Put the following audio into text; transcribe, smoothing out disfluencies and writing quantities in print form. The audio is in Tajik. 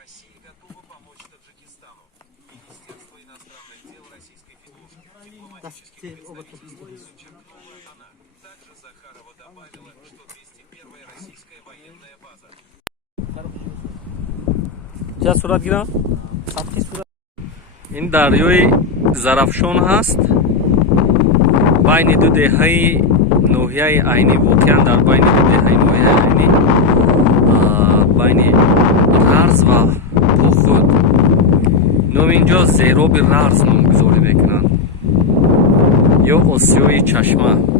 Россия готова помочь Таджикистану. Министерство иностранных дел Российской Федерации дипломатических представителей подчеркнула она. Также Захарова добавила, что 201-я российская военная база. این دریای زرافشان هست بین دو دهه نوحیه عینی واقعا در بین دو دهه نوحیه عینی بین ررز و پخود نام اینجا زیراب ررز نامگذاری میکنند یا آسیای چشمه